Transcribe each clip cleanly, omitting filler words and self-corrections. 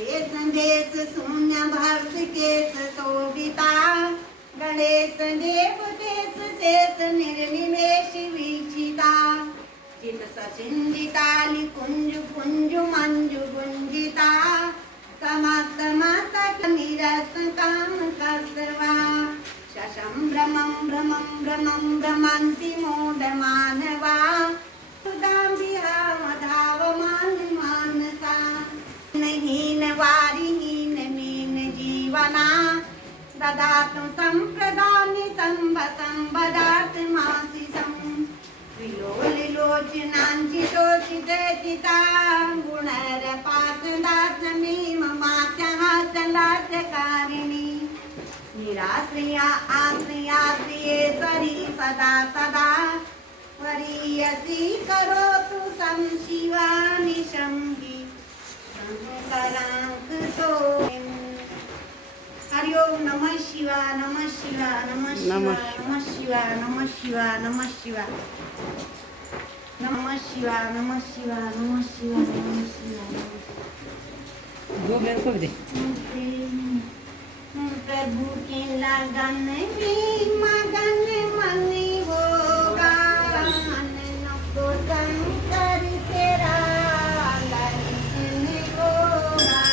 शेष देश शून्य भर्त केश शोभिता गणेश देव देश शेष निर्निमेष वीक्षिता चित सचिंजिताली कुंज कुंज मंजु गुंजिता समस्त मस्तक निरस काम कसवा शशं भ्रमं भ्रमं भ्रमं भ्रमन्ति मोद मानवा सुदाम्बिया धावमान मानसा हीन वारिहीन मीन जीवना ददातु संप्रदानि संबदात मासि सं विलोलिलोचनाञ्चितोचितचिता गुणरपासदासमीम मात्यहासलास्यकारिणी निराश्रिया आश्रियाश्रियेश्वरी सदा सदा वरीयसी करोतु संशिवा निशंगी शङ्कराङ्कुतो हरि ओम नमः शिवाय नमः शिवाय नमः शिवाय नमः शिवाय नमः शिवाय नमः शिवाय नमः शिवाय नमः शिवाय नमः शिवाय नमः शिवाय दो बेर को दे प्रभु के लगन में मगन मन होगा नको शंकर तेरा दर्शन होगा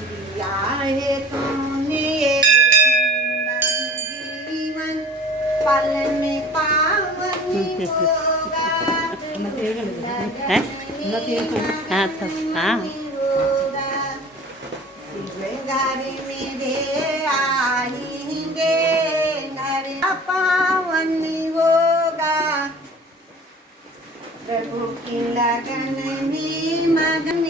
दिया है तुमने ये सुंदर जीवन पल में पावन होगा हाँ तब हाँ घर मेरे आएंगे घर पावन होगा प्रभु की लगन में मगन